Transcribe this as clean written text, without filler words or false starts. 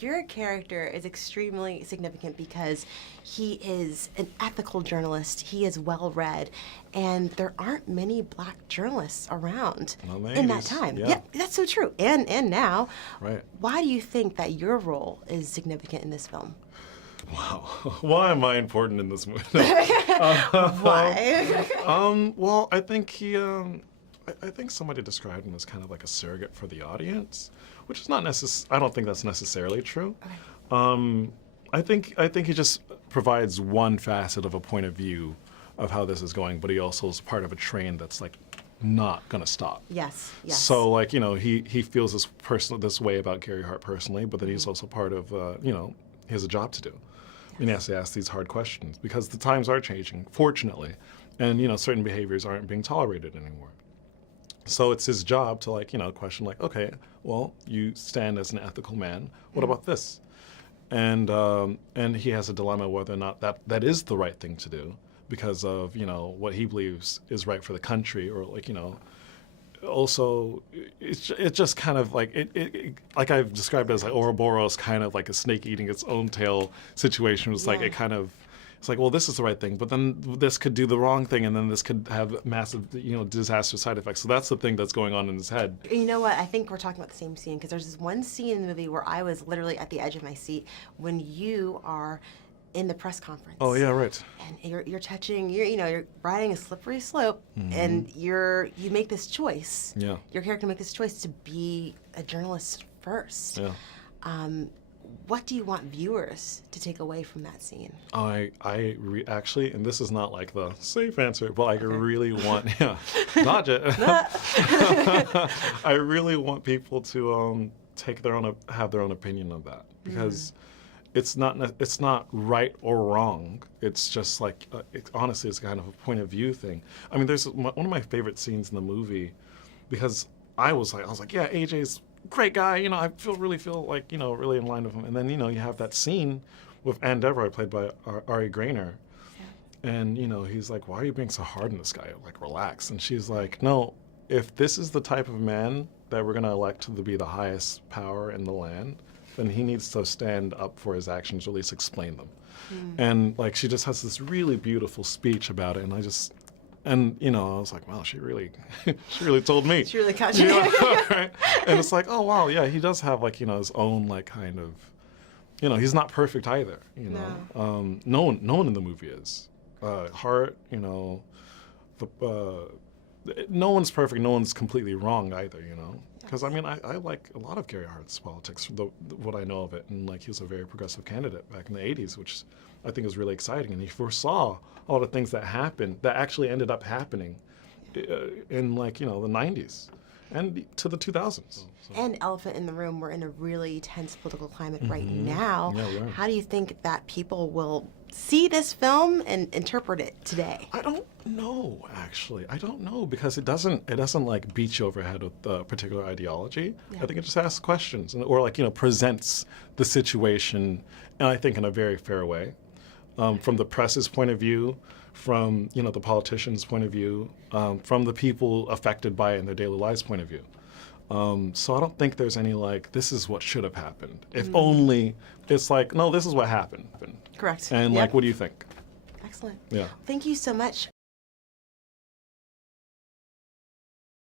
Your character is extremely significant because he is an ethical journalist. He is well-read, and there aren't many black journalists around in that time. Yeah, that's so true. And now, right. Why do you think that your role is significant in this film? Wow. Why am I important in this movie? Why? Well, I think I think somebody described him as kind of like a surrogate for the audience, which is not I don't think that's necessarily true. Okay. I think he just provides one facet of a point of view of how this is going, but he also is part of a train that's like not gonna stop. Yes. So like, you know, he feels this way about Gary Hart personally, but then he's also part of you know, he has a job to do. And he has to ask these hard questions because the times are changing, fortunately, and you know, certain behaviors aren't being tolerated anymore. So it's his job to like, you know, question like, okay, well, you stand as an ethical man. What about this? And he has a dilemma whether or not that is the right thing to do because of, you know, what he believes is right for the country, or like, you know, also it's just kind of like it like I've described it as like Ouroboros, kind of like a snake eating its own tail situation. It's like it's like, well, this is the right thing, but then this could do the wrong thing, and then this could have massive, you know, disastrous side effects. So that's the thing that's going on in his head. You know what? I think we're talking about the same scene, because there's this one scene in the movie where I was literally at the edge of my seat when you are in the press conference. Oh yeah, right. And you're touching, you're riding a slippery slope, and you make this choice. Yeah. Your character make this choice to be a journalist first. Yeah. What do you want viewers to take away from that scene? Actually, and this is not like the safe answer, but I really want, dodge it. I really want people to have their own opinion of that, because it's not right or wrong. It's just like, honestly, it's kind of a point of view thing. I mean, there's one of my favorite scenes in the movie, because I was like, yeah, AJ's great guy, you know, I really feel like, you know, really in line with him. And then, you know, you have that scene with Ann Devereaux, played by Ari Grainer. Yeah. And, you know, he's like, why are you being so hard on this guy? Like, relax. And she's like, no, if this is the type of man that we're going to elect to be the highest power in the land, then he needs to stand up for his actions, or at least explain them. And, like, she just has this really beautiful speech about it. And you know, I was like, wow, she really told me. She really caught you. Right? And it's like, oh wow, yeah, he does have like, you know, his own like kind of, you know, he's not perfect either. You know, no one in the movie is. Hart, you know, no one's perfect. No one's completely wrong either. You know, because I mean, I like a lot of Gary Hart's politics, what I know of it, and like he was a very progressive candidate back in the '80s, which I think is really exciting, and he foresaw all the things that happened that actually ended up happening in like, you know, the 90s and to the 2000s. So. And elephant in the room, we're in a really tense political climate right now. Yeah, we are. How do you think that people will see this film and interpret it today? I don't know, actually. I don't know, because it doesn't like beat you over the head with a particular ideology. Yeah. I think it just asks questions, or like, you know, presents the situation, and I think in a very fair way. From the press's point of view, from, you know, the politicians' point of view, from the people affected by it in their daily lives' point of view. So I don't think there's any like, this is what should have happened. If only it's like, no, this is what happened. Correct. And like, what do you think? Excellent. Yeah. Thank you so much